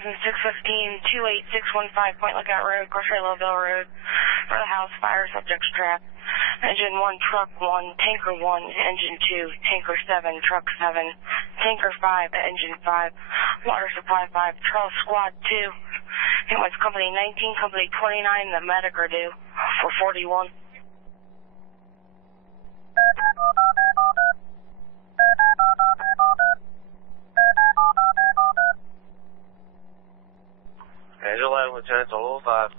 20,615, 28615 Point Lookout Road, Grocery Lowville Road, for the house fire subjects trapped. Engine 1, Truck 1, Tanker 1, Engine 2, Tanker 7, Truck 7, Tanker 5, Engine 5, Water Supply 5, Charles Squad 2, Ambulance Company 19, Company 29, the medic are due for 41. Engine 11, Lieutenant, Total 5.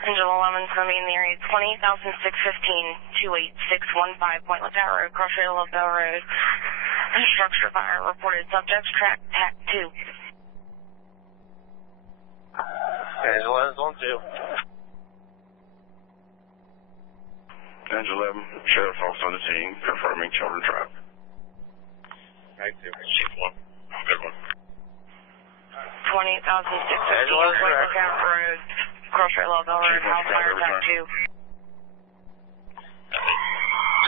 Engine 11's going to be in the area 20,615, 28615 Point Lookout Road, Grocery Lowville Road. Structure fire reported subjects tracked, TAC 2. Engine 11's on 2. Engine 11, Sheriff's Office on the scene, confirming children trapped. Right there, Chief 1. Good one. 20,615 Point Lookout Road, Grocery Lowville Road, house fire TAC 2.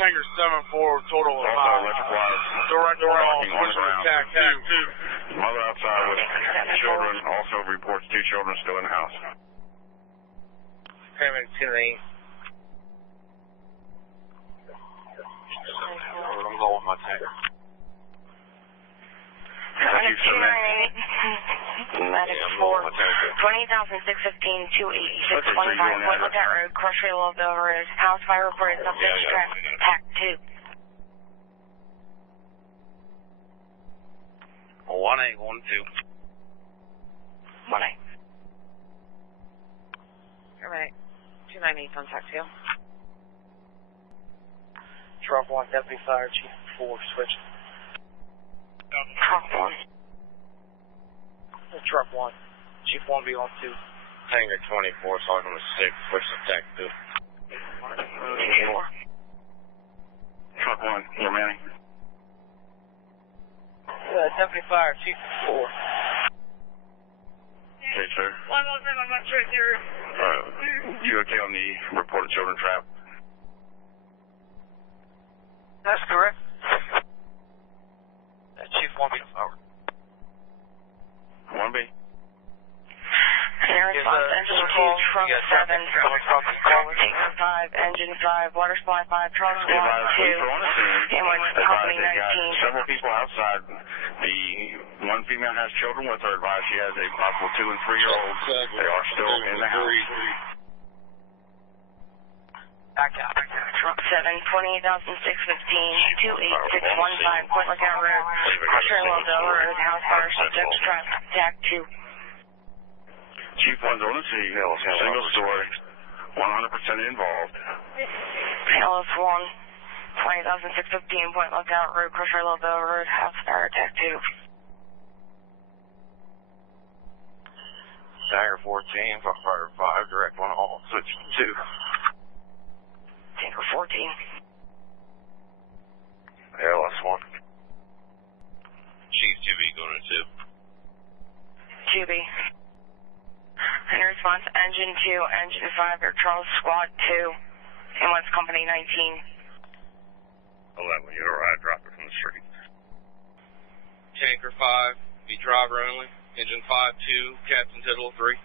Tanker 7-4, total of 5. Direct off, switch to TAC 2. Mother outside with children, also reports 2 children still in the house. Payment 10-8. I'm going with my tanker. Medic 4, 20,615, 28615 Point Lookout Road, Grocery Lowville Road, house fire reported subjects trapped, TAC 2. 1-8, 1-2. 1-8. Alright, 298 on TAC 2. Truck 1, Deputy Fire Chief 4, switch. Truck 1. Truck 1, Chief 1 be on 2. Tanker 24, Sergeant 6, switch to TAC 2. 4. Truck 1, you're Manning. Deputy Fire Chief 4. Okay, sir. I'm not sure there. You okay on the reported children trapped? That's correct. Chief 1 be over. 1B. In response, Engine 2, Truck 7, Tanker 5, Engine 5, Water Supply 5, Truck Squad 2, Ambulance Company 19. Several people outside. The one female has children with her. Advised she has a possible 2- and 3-year-olds. They are still in the house. Back out. Truck 7, 20,615, 28615 Point Lookout Road, Grocery Lowville Road, house fire subjects trapped, TAC 2. Chief 1's on the scene. Single story. 100% involved. LS 1, 20,615 Point Lookout Road, Grocery Lowville Road, house fire TAC 2. Tanker 14, Fire 5, direct 1 all, switch 2. Tanker 14. LS 1. Chief 2B going to 2. 2B. In response, Engine 2, Engine 5, your Charles Squad 2, Ambulance Company 19. 11, you're right, drop it from the street. Tanker 5, be driver only. Engine 5, 2, Captain Tittle 3.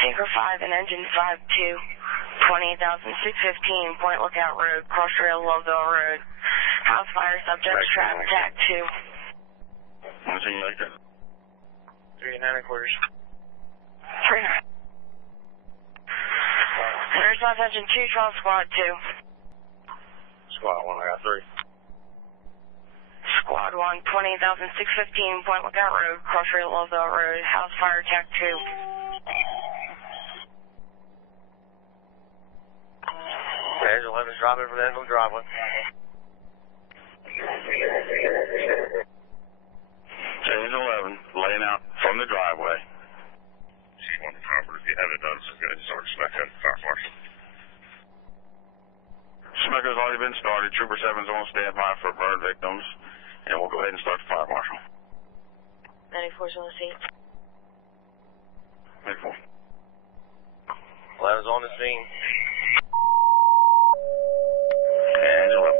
Tanker 5 and Engine 5, 2, 20,615 Point Lookout Road, Grocery Lowville Road, house fire subjects trapped, TAC 2. One thing like that. 3 9 quarters. 3 9. In response, Engine 2, Charles Squad 2. Squad 1, I got 3. Squad 1, 20,615 Point Lookout Road, Grocery Lowville Road, house fire TAC 2. Engine 11 is driving for the end of the driveway. Engine 11, laying out from the driveway. Chief 1 to Robert, if you haven't done so, go ahead and start Smecca, Fire Marshal. Smecca's already been started. Trooper 7's on standby for burn victims, and we'll go ahead and start the Fire Marshal. 94's on the seat. 94. 11's on the scene. And 11.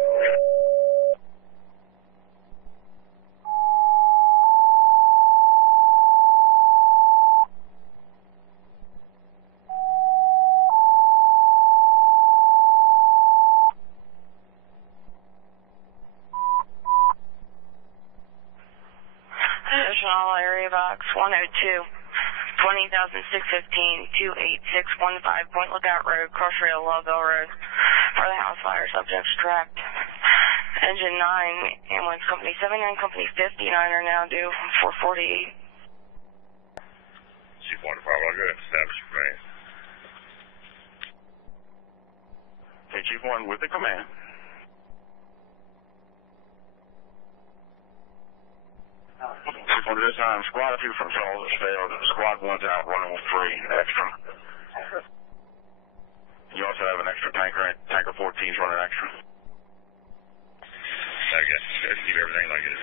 all area box 102. 20,615-28615, Point Lookout Road, Cross Rail, Loveville Road, for the house fire, subjects trapped. Engine 9, ambulance company 79, company 59 are now due 448. Chief 1 to 5, I'll go ahead and establish command. Okay, Chief 1 with the command. Chief 1 this time, squad 2 from Charles has failed. Squad 1's out, running with 3 extra. You also have an extra tanker 14's running extra. Okay, just keep everything like it is.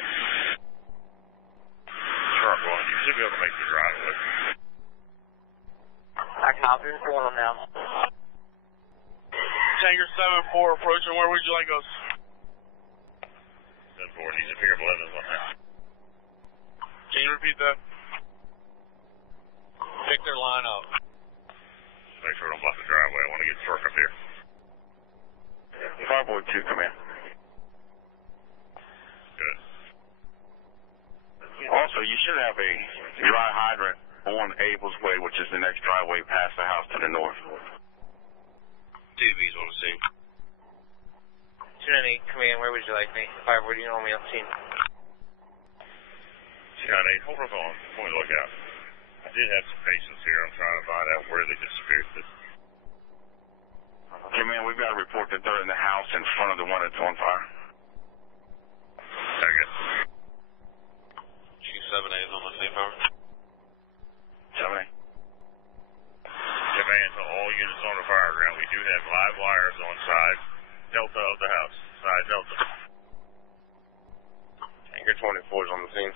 Truck 1, you should be able to make the drive with. I copy, pulling them now. Tanker 7-4 approaching, where would you like us? 7-4, needs to pick up 11's on that. Can you repeat that? Pick their line up. Make sure I don't block the driveway. I want to get the truck up here. 5.2, come in. Good. Also, you should have a dry hydrant on Abel's Way, which is the next driveway past the house to the north. TV's on the scene. 298, command, where would you like me? 5, where do you want me on the scene? 298, hold up on point lookout. I did have some patients here. I'm trying to find out where they disappeared. Okay, man, we've got a report that they're in the house in front of the one that's on fire. Okay. Chief 7A is on the scene, power. 7A. Command to all units on the fire ground. We do have live wires on side delta of the house. Side delta. Tanker 24 is on the scene.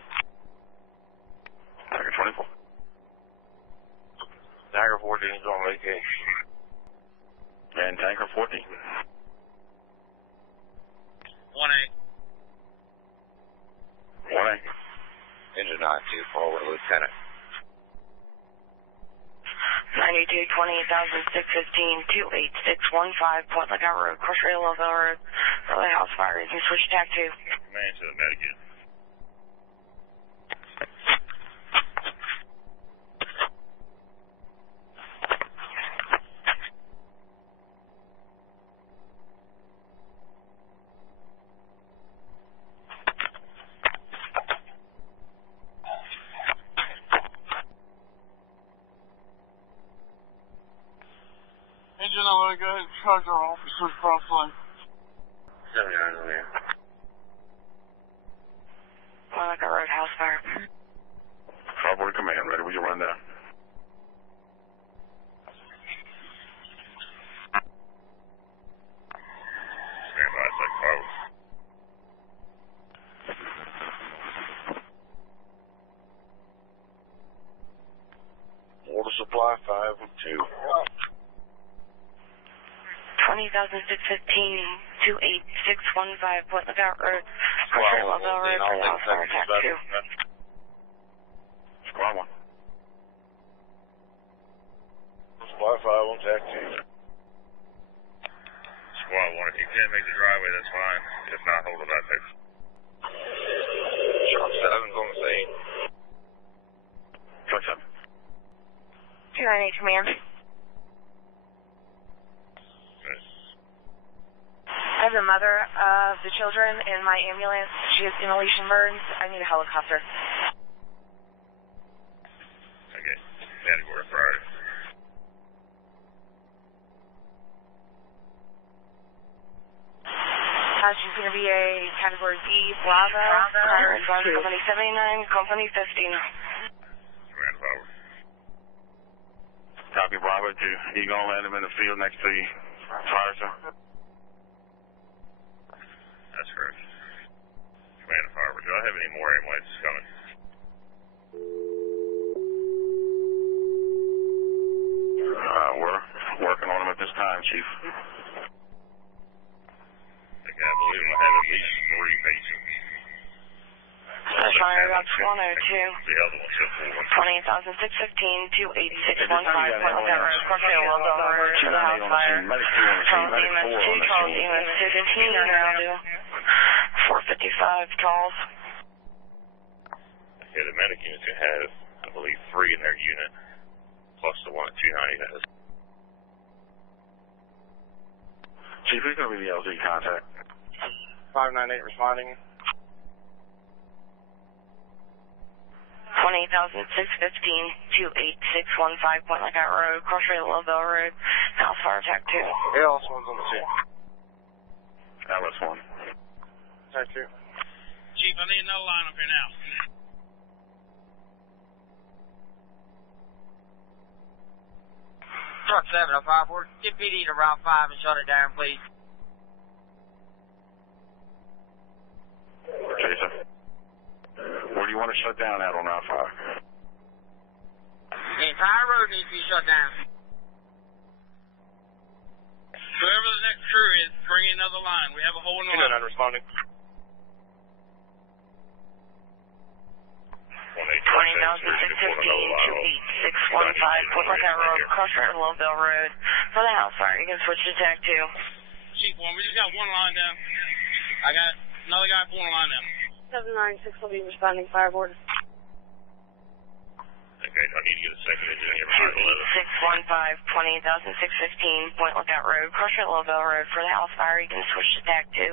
Tanker 24. Tanker 14 is on vacation. And Tanker 14. 1A. 1A. Engine 9-2, forward, Lieutenant. 92, 28,615-28615, Point Lookout Road, Cross Rail, Loveville Road, for the house fire. You can switch tack 2. Command to the medic. Engine, I'm going to go ahead and charge our officers promptly. 79 over here. Point Lookout Road, house fire. Forward command, ready when you run down. Stand by, take forward. Water supply 5 and 2. 20,615-28615, Point Lookout Road, Cross Rail, Loveville Road, for the house fire, tack 2. Squad 1. Supply 5 on tack 2. Squad 1, if you can't make the driveway, that's fine. If not, hold it out there. Truck 7's on the scene. Truck 7. 298, command. As a mother of the children in my ambulance, she has inhalation burns. I need a helicopter. Okay. Category priority. She's going to be a Category B, Bravo. Company 79, Company 15. Command forward. Copy Bravo 2. You going to land him in the field next to the fire, sir? That's correct. Command forward. Do I have any more ambulances coming? We're working on them at this time, Chief. I believe I have at least 3 patients. That's fire box 102. The other one's at 20,615-28615, Point Lookout Road, Cross Rail, Loveville Road, for the house fire. Charles EMS 2, Charles EMS 215 are now due 455 calls. Okay, Okay, the medic unit's going to have, I believe, 3 in their unit, plus the one at 290 has. Chief, who's going to be the LZ contact? 598 responding. 20,615-28615 Point Lookout Road, Crossroad Lovell Road, House Fire Attack 2. ALS1's on the scene. LS1. Attack 2. Chief, I need another line up here now. Truck 705, get PD to Route 5 and shut it down, please. Jason, where do you want to shut down at on Route 5? The entire road needs to be shut down. Whoever the next crew is, bring in another line. We have a hole in the line. 299 responding. 20,615-28615 Point Lookout Road, Crossroad Lovell Road, for the house fire. You can switch to Attack 2. Chief 1, we just got one line down. I got another guy pulling a line down. 796 will be responding, fireboard. Okay, I need to get a second engineer. 28615, 20,615 Point Lookout Road, Crossroad Lovell Road, for the house fire. You can switch to Attack 2.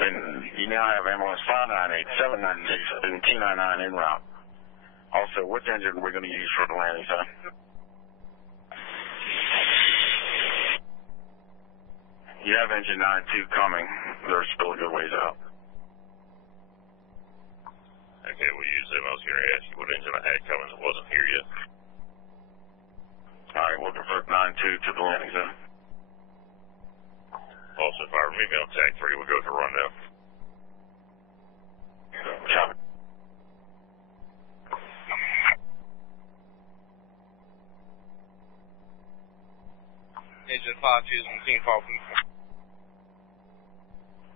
Then you now have ambulance 598, 796, and T99 en route. Also, which engine are we going to use for the landing zone? You have engine 92 coming. They're still a good ways out. Okay, we'll use them. I was going to ask you what engine I had coming that wasn't here yet. All right, we'll divert 92 to the landing zone. Also, if I remember on Attack 3, we'll go to rundown. Copy. Agent 5 is on scene call from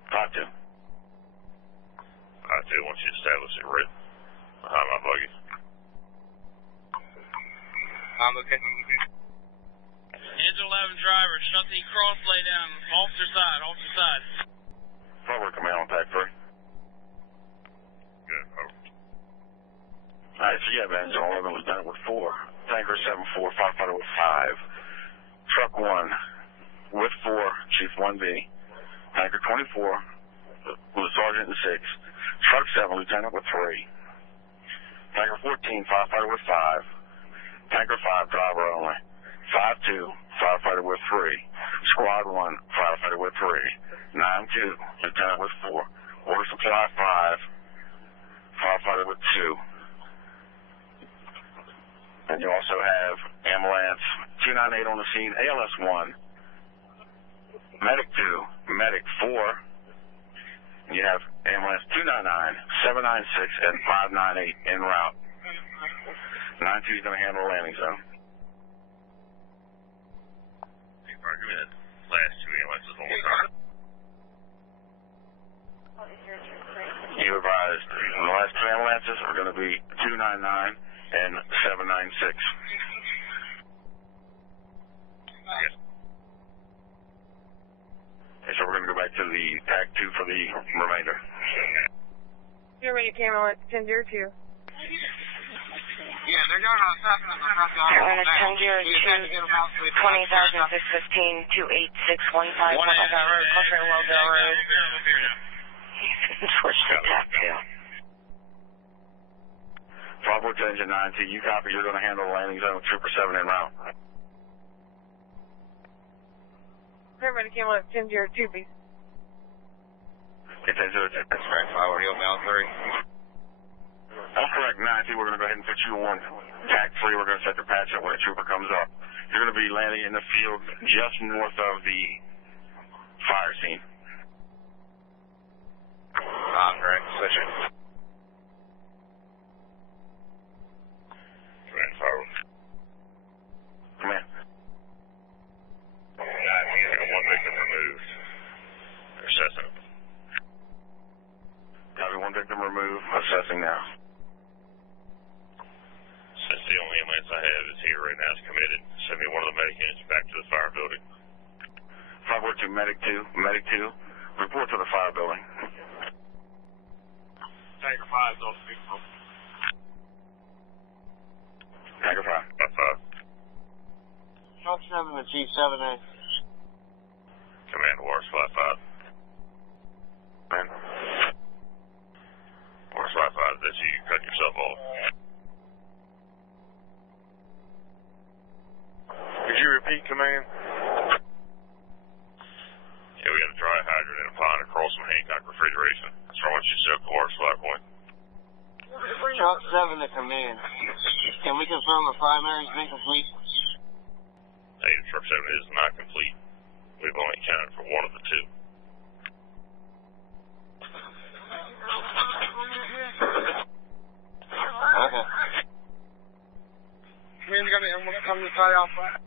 5-2. 5-2, once you establish it, right behind my buggy. I'm looking. Engine 11 driver, shut the cross lay down. Officer side, officer side. Forward command on Attack 3. Good, over. All right, so you have engine 11 was done with 4. Tanker 7-4, firefighter with 5. Truck 1 with 4, Chief 1B. Tanker 24 with Sergeant and 6. Truck 7, Lieutenant with 3. Tanker 14, firefighter with 5. Tanker 5, driver only. 5-2, firefighter with 3. Squad 1, firefighter with 3. 9-2, Lieutenant with 4. Water supply 5, firefighter with 2. And you also have ambulance 298 on the scene, ALS 1, medic 2, medic 4. And you have ambulance 299, 796, and 598 en route. 92 is going to handle the landing zone. Hey, Parker, give me that last 2 ambulances one more time. You advised the last 2 ambulances are going to be 299 and 796. Yes. Okay, so we're going to go back to the Attack 2 for the remainder. You're ready, Camelot. 10-2. Yeah, they're going on assessment of the truck. Atlanta 10-2, 20,615-28615 Point Lookout Road, Crossroad Lovell Road. Switch to Attack 2. Bravo to engine 92, you copy, you're going to handle the landing zone with Trooper 7 en route. Everybody, Camelot. 10-2, please. Get 10-0, that's right, 5 Hillbound 3. That's correct, 92, we're going to go ahead and put you on Attack 3, we're going to set the patch up when a trooper comes up. You're going to be landing in the field just north of the fire scene. Correct, switching. Command forward. Command. One victim removed. They're assessing. Copy, 1 victim removed, assessing now. Since the only ambulance I have is here right now is committed, send me one of the medic units back to the fire building. 542 medic 2, medic 2, report to the fire building. Tanker 5 is also speaking. Tanker 5. 5. Truck 7 to Chief 7A. Command Wars 5-5. Man. Wars 5-5, that's you cut yourself off. Could you repeat command? Yeah, we got a dry hydrant in a pond across from Hancock Refrigeration. That's where I want you to set up the Wars 5 point. Truck 7 to command. Can we confirm the primary's been complete? Negative, Truck 7 is not complete. We've only accounted for one of the two. Okay. Command's got me, I'm going to come to tie off that.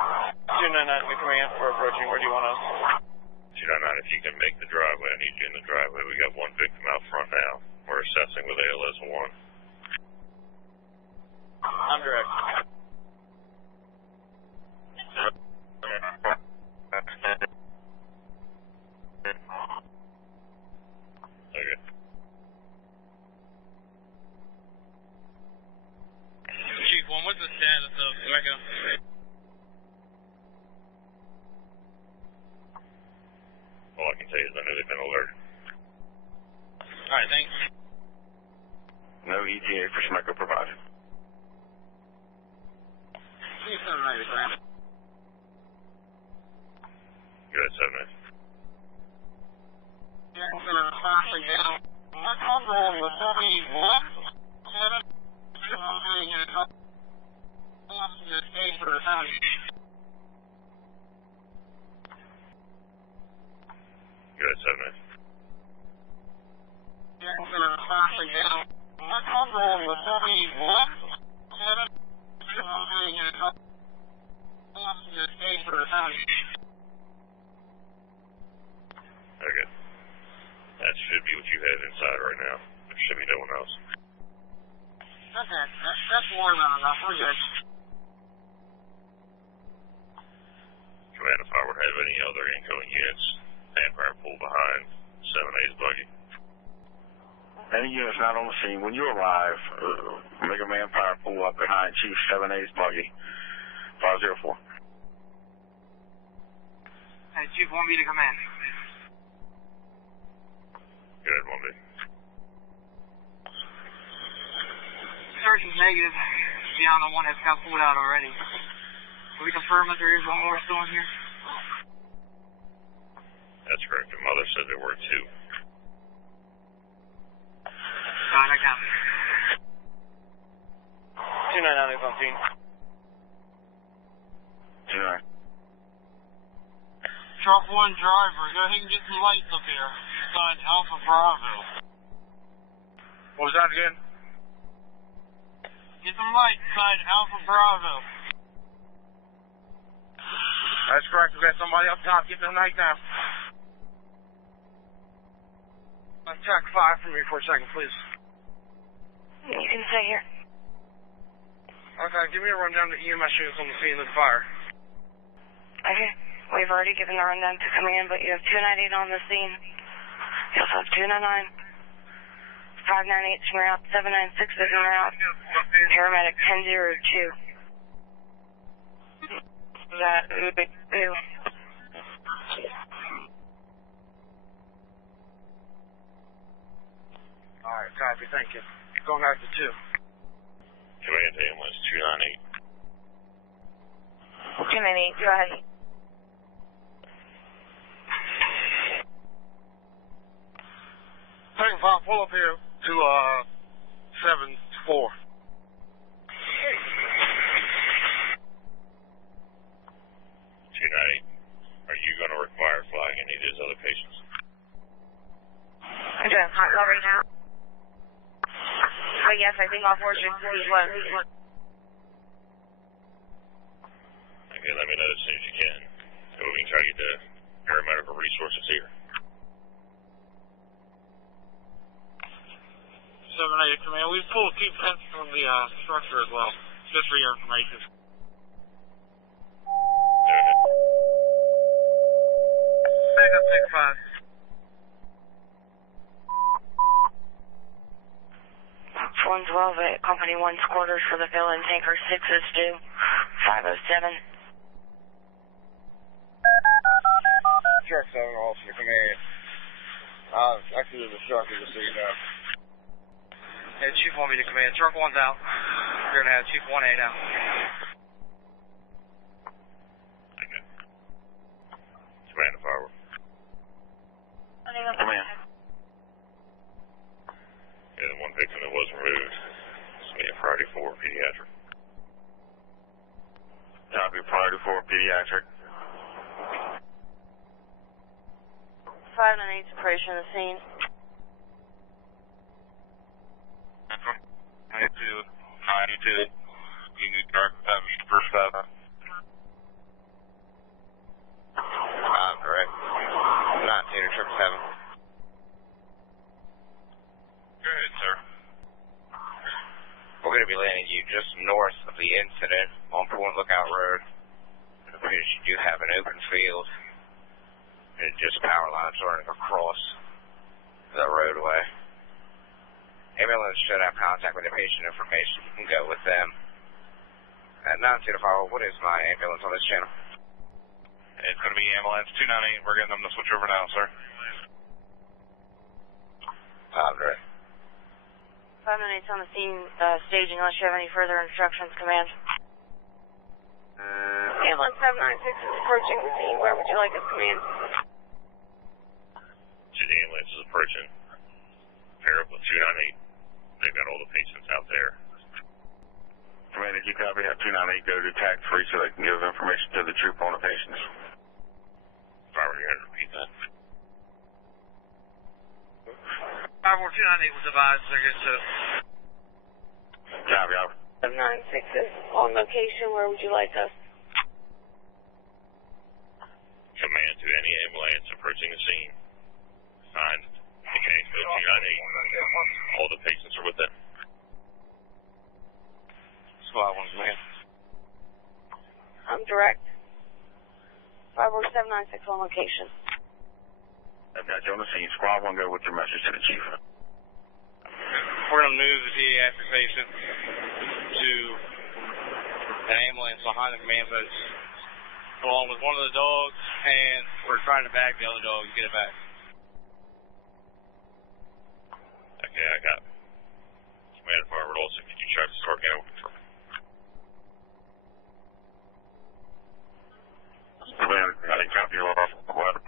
299 to command, we're approaching. Where do you want us? 299, if you can make the driveway, I need you in the driveway. We got one victim out front now. We're assessing with ALS 1. I'm direct. Okay. Chief 1, what's the status of Mecca? All I can tell you is I know they've been alerted. Alright, thanks. No ETA for Schmecker provided. Chief 7A to command. Go ahead, 7 minutes. Jackson and Foxley down. What's on the 71? 7. Stage for the sound. Go ahead, 7 minutes. Jackson and Foxley down. What's on the 71? 7. Stage for the sound. Okay. That should be what you have inside right now. There should be no one else. Okay, that's more than enough. We're good. Command, if I were to have any other incoming units, Vampire pull behind 7A's buggy. Any units not on the scene, when you arrive, make a Vampire pull up behind Chief 7A's buggy. 504. Hey, Chief 1B to command. Good, 1B. Search is negative. Beyond the one that's got pulled out already. Can we confirm that there is one more still in here? That's correct. The mother said there were 2. I count. 299 is on scene. 29. Truck 1 driver, go ahead and get some lights up here. Sign Alpha Bravo. What was that again? Get some lights, sign Alpha Bravo. That's correct. We got somebody up top getting the night now. Attack 5 for me for a second, please. You can stay here. Okay, give me a rundown to EMS units on the scene of the fire. Okay. We've already given the rundown to command, but you have 298 on the scene. You also have 299. 598 is route, 796 is en route. Paramedic 1002. That would be 2. Alright, copy, thank you. Going back to 2. Command to ambulance 298. 298, go ahead. Tank 5, pull up here to 7-4. 298. Are you going to require flying any of these other patients? I'm doing hot low right now. But yes, I think all 4 should please one. Okay, let me know as soon as you can. So we can try to get the paramedical resources here. 7A command. We've pulled 2 pens from the structure as well, just for your information. Company 1's quarters for the fill-in. Tanker 6 is due 507. Truck 7, Officer Command. Actually, there's a truck here, just so you know. Hey, Chief 1B to command. Truck 1's out. We're going to have Chief 1A now. Okay. Command to forward. Command. Yeah, the one victim that was removed. It's me, a priority 4 pediatric. Copy, priority 4 pediatric. 598 separation of the scene. 92. You need direct damage to first step. Correct. 19 or 777. Good, sir. We're going to be landing you just north of the incident on Point Lookout Road. It appears you do have an open field. And just power lines running across the roadway. Ambulance should have contact with the patient information. You can go with them. At 925, what is my ambulance on this channel? It's going to be ambulance 298. We're getting them to switch over now, sir. Great. 598's on the scene, staging unless you have any further instructions, command. Ambulance 796 is approaching the scene. Where would you like us, command? The ambulance is approaching. Pair up with 298. They've got all the patients out there. Commander, you copy? Have 298 go to TAC 3 so they can give information to the troop on the patients. If I were here to repeat that. 54298 was advised. They're good to... Copy, out. 796 is on location. Where would you like us? Command to any ambulance approaching the scene. Signed, the case code 298. All the patients are with them. Squad 1 command. I'm direct. 54796 on location. I've got you on the scene. Squad 1, go with your message to the chief. We're going to move the pediatric patient to an ambulance behind the command post, along with one of the dogs, and we're trying to bag the other dog and get it back. Okay, I got it. Commander forward also, could you check the start animal control? Commander, I didn't copy you off. What?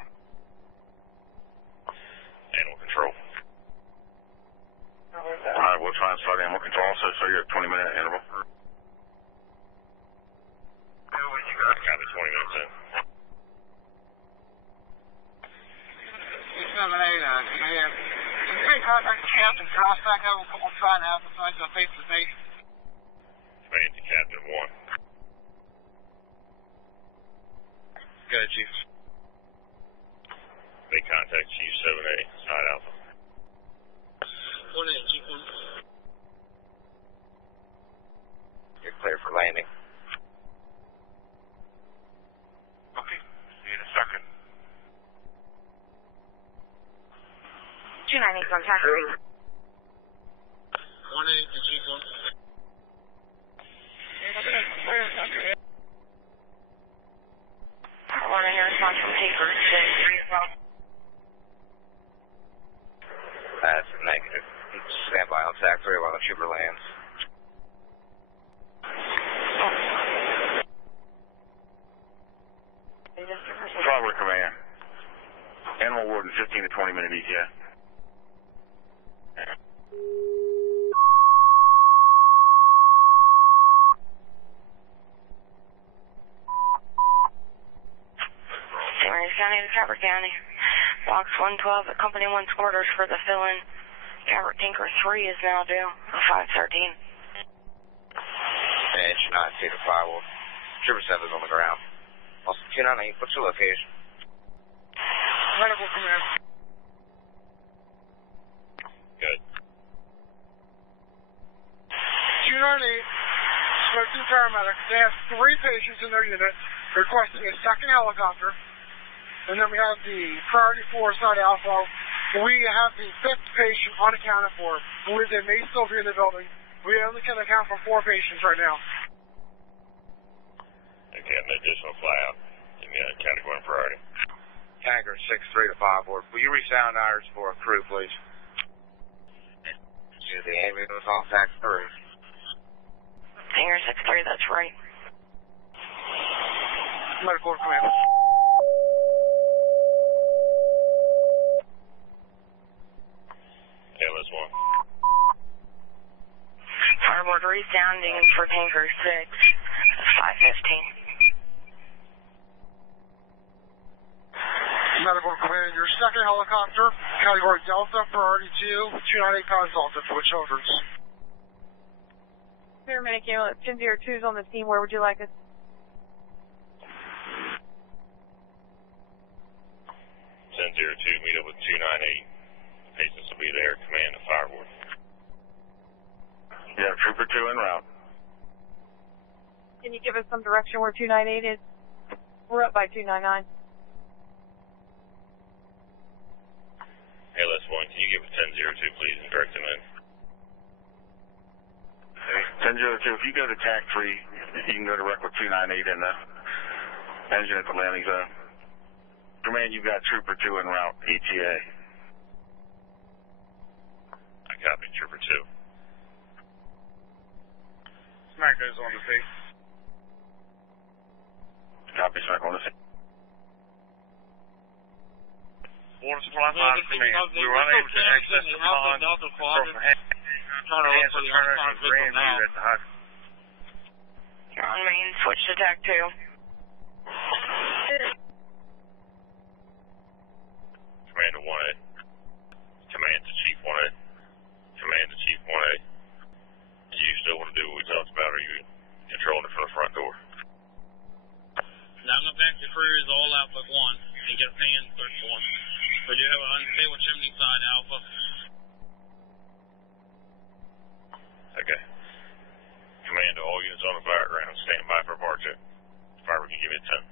Animal control. Alright, we'll try and start animal control also, so you're at 20-minute interval. Copy, 20 minutes in. 678, command. Contact Captain Prospect. I will come on trying to have the face to face. Command to Captain 1. Go ahead, Chief. Make contact Chief 7A, side alpha. 1A, Chief 1. You're clear for landing. Okay, see you in a second. 298's on TAC 3. 1A, Chief 1. I want to hear a response from Tanker 6. 3 o'clock. That's negative. Stand by on TAC 3 while the trooper lands. Forward command. Animal warden, 15 to 20 minute ETA. County to Cabot County. Box 112 at Company 1's quarters for the fill-in. Cabot Tanker 3 is now due 513. And should not see the firewall. Trooper 7 is on the ground. Also, 298, what's your location? Medical command. Good. 298, spoke to the paramedics. They have 3 patients in their unit requesting a second helicopter. And then we have the priority 4 side alpha. We have the 5th patient unaccounted for. I believe they may still be in the building. We only can account for 4 patients right now. Okay, an additional flyout in category and priority. Tanker 6-3 to 5 Ward. Will you resound ours for a crew, please? To the ambulance on tax 3. Tanker 6-3, that's right. Medical command. LS1. Fireboard resounding for Tanker 6, 515. Medical command, your second helicopter, category Delta, priority 2, 298 consultant for the Children's. Paramedic ambulance 1002 is on the scene. Where would you like us? 1002, meet up with 298. Patients will be there. Command the fireboard. Yeah, Trooper 2 en route. Can you give us some direction where 298 is? We're up by 299. LS1, can you give us 1002, please, and direct them in? 1002, if you go to TAC 3, you can go direct with 298 in the engine at the landing zone. Command, you've got Trooper 2 en route, ETA. I copy, Trooper 2. Smack goes on the scene. Copy, Smack on the scene. Water supply 5 command. We were unable to access the pond. I'm trying to look for the unassigned victim now. You're on main, switch to TAC 2. Command to 1A. Command to Chief 1A. Command to Chief 1A. Do you still want to do what we talked about, or are you controlling it from the front door? Now I'm going to back the crews all out but one and get a pan 31. But you have an unstable chimney side Alpha. Okay. Command to all units on the fire ground. Stand by for bar check. Fire, we can give it 10.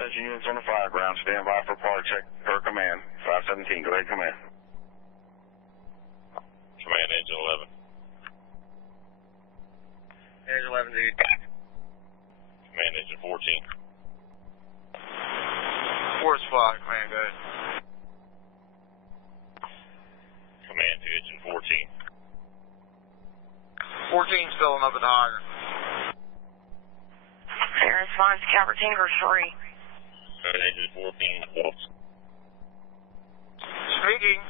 Attention units on the fire ground. Stand by for bar check per command. 517. Go ahead, command. Command, engine 11. Engine 11, dude. Command, engine 14. Water supply, command, go ahead. Command to engine 14. 14's filling up at the hydrant. Air response, Calvert Tanker 3. Engine 14. Speaking.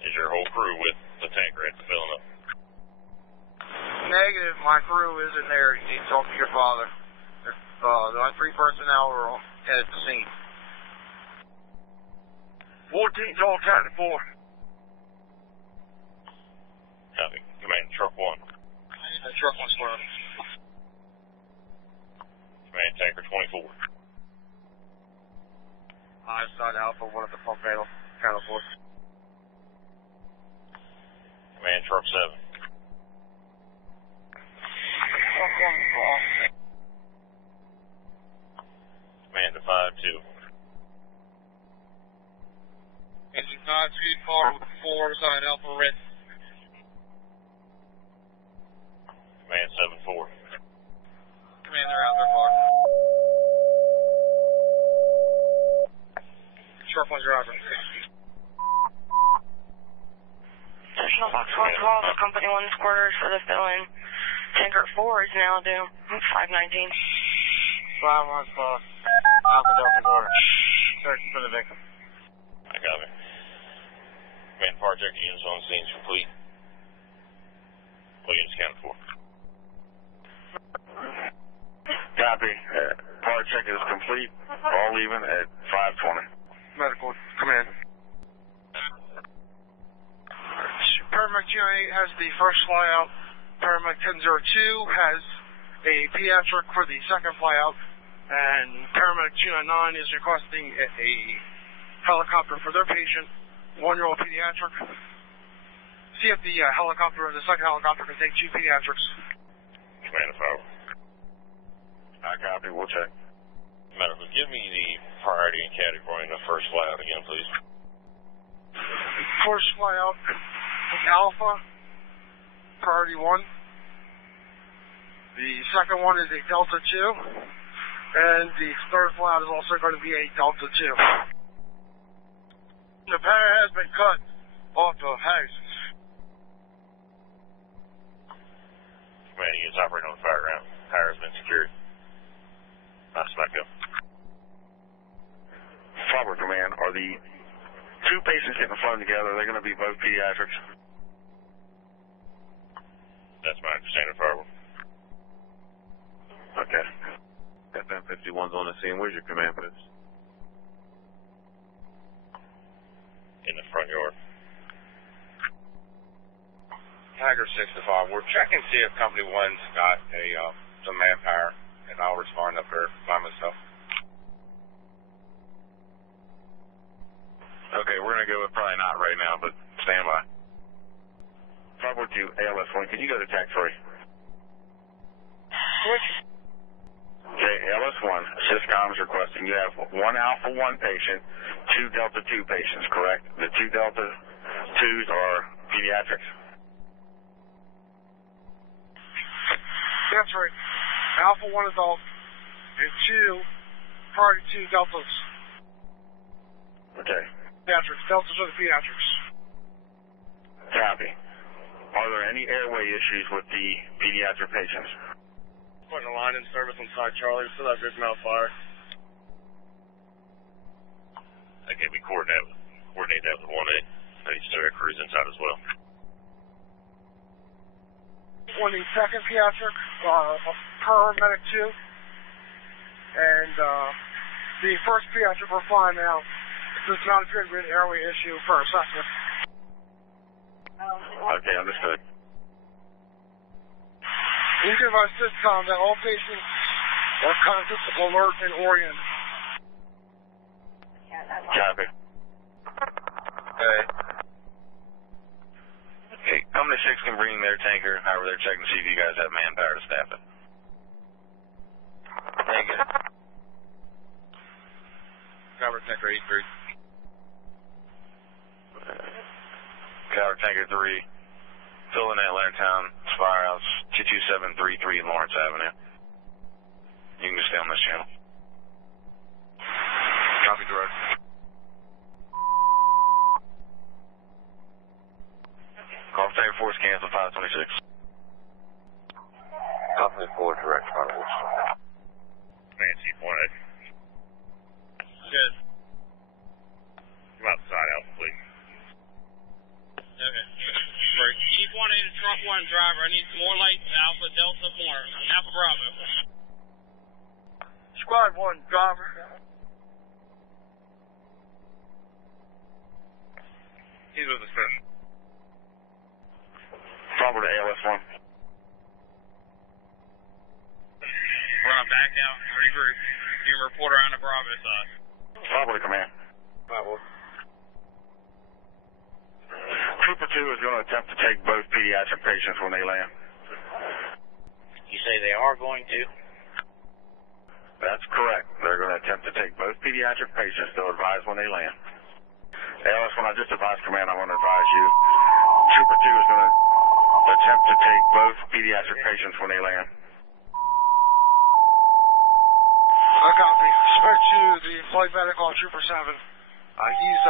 Is your whole crew with the tanker at the filling up? Negative, my crew isn't there. You need to talk to your father. The only 3 personnel are at the scene. 14's all accounted for. Copy. Command, truck 1. Truck 1's for us. Command, tanker 24. I've side Alpha, one at the pump panel. Counted for. Command, truck 7. Truck 1 call. Command to 5-2. Engine 5 speed forward 4 side Alpha red. Command 7-4. Command, they're out there far. Truck 1 driver. Additional box 1 calls, company 1's quarters for the fill-in. Tanker 4 is now due. 519. 5-1's close. Alpha Delta order. Searching for the victim. I got it. Command, fire check units on the scene is complete. What units counted for? Copy. Fire check is complete. All leaving at 5:20. Medical command. Paramedic 298 has the first flyout. Paramedic 1002 has a pediatric for the second flyout. And Paramedic 299 is requesting a helicopter for their patient, 1-year-old pediatric. See if the second helicopter can take 2 pediatrics. Command to fire. I copy. We'll check. Medical, give me the priority and category in the first flyout again, please. First flyout is Alpha, priority 1. The second one is a Delta 2. And the third flyout is also going to be a Delta 2. The power has been cut off the houses. Command units operating on the fire ground. Power has been secured. Nice, back up. Flyover command, are the two patients getting flown together, they're going to be both pediatrics? That's my understanding, Flyover. Okay. FM51's on the scene. Where's your command post? In the front yard. Tiger 65, we're checking to see if Company 1's got some manpower, and I'll respond up there by myself. Okay, we're going to go with probably not right now, but stand by. 542 ALS1, can you go to TAC 3? Okay, ALS1, Syscom is requesting you have 1 Alpha 1 patient, 2 Delta 2 patients, correct? The 2 Delta 2s are pediatrics? That's right. Alpha 1 adult and 2 priority 2 Deltas. Okay. Pediatrics. Deltas are the pediatrics. Copy. Are there any airway issues with the pediatric patients? Putting a line in service inside Charlie, so that there's no fire. Okay, we coordinate that with 1A. Needs to cruise inside as well. On the second pediatric, paramedic 2, and the first pediatric we're flying now does not appear to be an airway issue for assessment. Okay, understood. You can advise Syscom that all patients are conscious, alert, and oriented. Copy. Okay, Company 6 can bring their tanker. However, they're checking to see if you guys have manpower to staff it. Thank you. Cover Tanker 83. Cover Tanker 3. Filling at Leonardtown, Firehouse, 22733 Lawrence Avenue. You can just stay on this channel. Copy direct. Call Tanker 4 cancel 526. Company 4 direct firewalls. Nancy, 1A. Good. Come outside, Alpha, please. Okay. Right. Chief 1A to Trump 1 driver. I need some more lights. Alpha Delta corner. Alpha Bravo. Squad 1, driver. He's with us, sir. Forward to ALS1. We're on back out. Regroup. You can report around the Bravo side. Forward to command. Trooper 2 is going to attempt to take both pediatric patients when they land. You say they are going to? That's correct. They're going to attempt to take both pediatric patients. They'll advise when they land. ALS, when I just advised command, I want to advise you. Trooper 2 is going to attempt to take both pediatric patients when they land. I copy. Spoke to the flight medic on Trooper 7. He's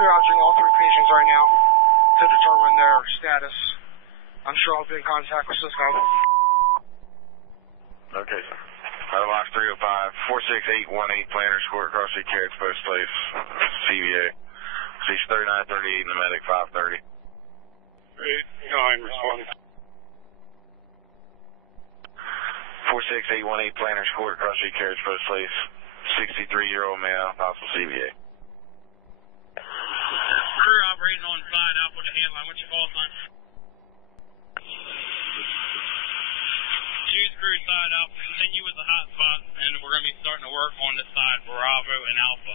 triaging all 3 patients right now to determine their status. I'm sure I'll be in contact with Syscom. Okay, sir. Box 305, 46818 Planners Court, Cross Street Carrots Post Place, CVA. Cease 3938 in the medic 530. 8-9, respond. 46818 Planners Court, Cross Street Carrots Post Place, 63-year-old male, possible CVA. Crew operating on side, Alpha to headline. What's your call sign? Choose crew side Alpha. Continue with the hot spot, and we're going to be starting to work on this side, Bravo and Alpha.